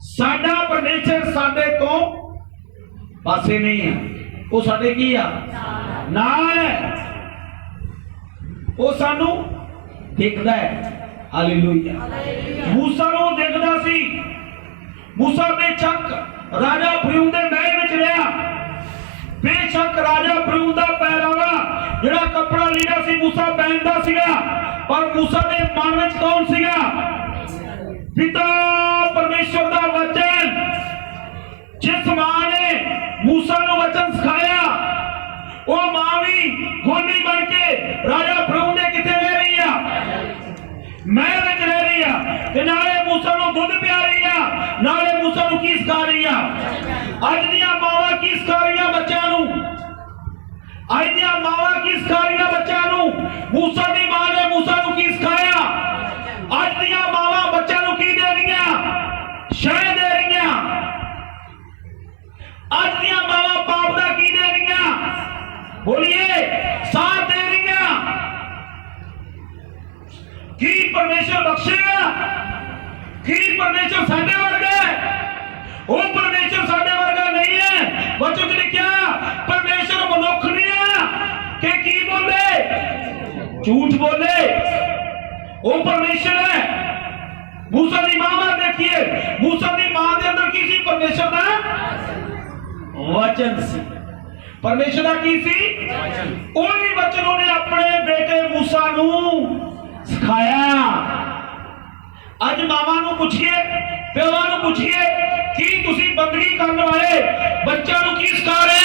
ਸਾਡਾ ਪਰਮੇਸ਼ਰ ਸਾਡੇ ਤੋਂ ਪਾਸੇ ਨਹੀਂ ਹੈ। ਉਹ ਸਾਡੇ ਕੀ ਆ? ਨਾਲ ਹੈ। ਉਹ ਸਾਨੂੰ ਦੇਖਦਾ ਹੈ। ਹਾਲੇਲੂਇਆ। ਮੂਸਾ ਨੂੰ ਦੇਖਦਾ ਸੀ। ਮੂਸਾ ਬੇਸ਼ੱਕ ਰਾਜਾ ਫਰਿਊਨ ਦੇ ਮਹਿਲ ਵਿੱਚ ਰਿਹਾ। ਬੇਸ਼ੱਕ ਰਾਜਾ ਫਰਿਊਨ ਦਾ ਪਹਿਰਾਵਾ ਜਿਹੜਾ ਕੱਪੜਾ ਲੀੜਾ ਸੀ ਮੂਸਾ ਪਹਿਨਦਾ ਸੀਗਾ। ਪਰ ਮੂਸਾ ਦੇ ਮਨ ਵਿੱਚ ਕੌਣ ਸੀਗਾ? ਪਿਤਾ ਪਰਮੇਸ਼ਰ ਦਾ ਜਿਸ ਮਾਂ ਨੇ ਮੂਸਾ ਨੂੰ ਵਚਨ ਸਿਖਾਇਆ, ਉਹ ਮਾਂ ਵੀ ਗੋਲੀ ਬਣ ਕੇ ਰਾਜਾ ਪ੍ਰਭੂ ਦੇ ਕਿੱਥੇ ਰਹਿ ਰਹੀ ਆ। ਮੈਂ ਵਿੱਚ ਰਹਿ ਰਹੀ ਆ ਤੇ ਨਾਲੇ ਮੂਸਾ ਨੂੰ ਦੁੱਧ ਪਿਆ ਰਹੀ ਆ। ਨਾਲੇ ਮੂਸਾ ਨੂੰ ਕੀ ਸਿਖਾ ਰਹੀ ਆ? ਅੱਜ ਦੀਆਂ ਮਾਂ ਕੀ ਸਿਖਾ ਰਹੀਆਂ ਬੱਚਿਆਂ ਨੂੰ ਅੱਜ ਦੀਆਂ ਮਾਵਾਂ ਕੀ ਸਿਖਾ ਰਹੀਆਂ ਬੱਚਿਆਂ ਨੂੰ ਮੂਸਾ ਦੀ ਮਾਂ ਨੇ ਮੂਸਾ ਨੂੰ ਕੀ ਸਿਖਾਇਆ ਅੱਜ ਦੀਆਂ ਮਾਵਾਂ ਬੱਚਿਆਂ ਨੂੰ ਕੀ ਦੇ ਰਹੀਆਂ ਸ਼ਹਿ ਦੇ ਰਹੀਆਂ ਅੱਜ ਦੀਆਂ ਮਾਵਾਂ ਪਾਪ ਦਾ ਕੀ ਦੇ ਰਹੀਆਂ ਬੋਲੀਏ ਸਾਥ ਦੇ ਰਹੀਆਂ ਕੀ ਪਰਮੇਸ਼ਰ ਬਖਸ਼ੇਗਾ ਕੀ ਪਰਮੇਸ਼ਰ ਸਾਡੇ ਵਰਗਾ ਹੈ ਉਹ ਪਰਮੇਸ਼ਰ ਸਾਡੇ ਵਰਗਾ ਨਹੀਂ ਹੈ ਬੱਚੋ ਕਿ ਲਿਖਿਆ ਪਰਮੇਸ਼ਰ ਮਨੁੱਖ ਨਹੀਂ ਹੈ ਕਿ ਕੀ ਬੋਲੇ ਝੂਠ ਬੋਲੇ ਉਹ ਪਰਮੇਸ਼ਰ ਹੈ ਮੂਸਾ ਦੀ ਮਾਂ ਵੱਲ ਦੇਖੀਏ ਮੂਸਾ ਦੀ ਮਾਂ ਦੇ ਅੰਦਰ ਕੀ ਸੀ ਪਰਮੇਸ਼ਰ ਦਾ ਵਚਨ ਸੀ। ਪਰਮੇਸ਼ਰ ਦਾ ਕੀ ਸੀ? ਉਹੀ ਵਚਨ ਉਹਨੇ ਆਪਣੇ ਬੇਟੇ ਮੂਸਾ ਨੂੰ ਸਿਖਾਇਆ। ਅੱਜ ਮਾਵਾਂ ਨੂੰ ਪੁੱਛੀਏ, ਪਿਓਾਂ ਨੂੰ ਪੁੱਛੀਏ, ਕੀ ਤੁਸੀਂ ਬੰਦਗੀ ਕਰਨ ਵਾਲੇ ਬੱਚਿਆਂ ਨੂੰ ਕੀ ਸਿਖਾ ਰਹੇ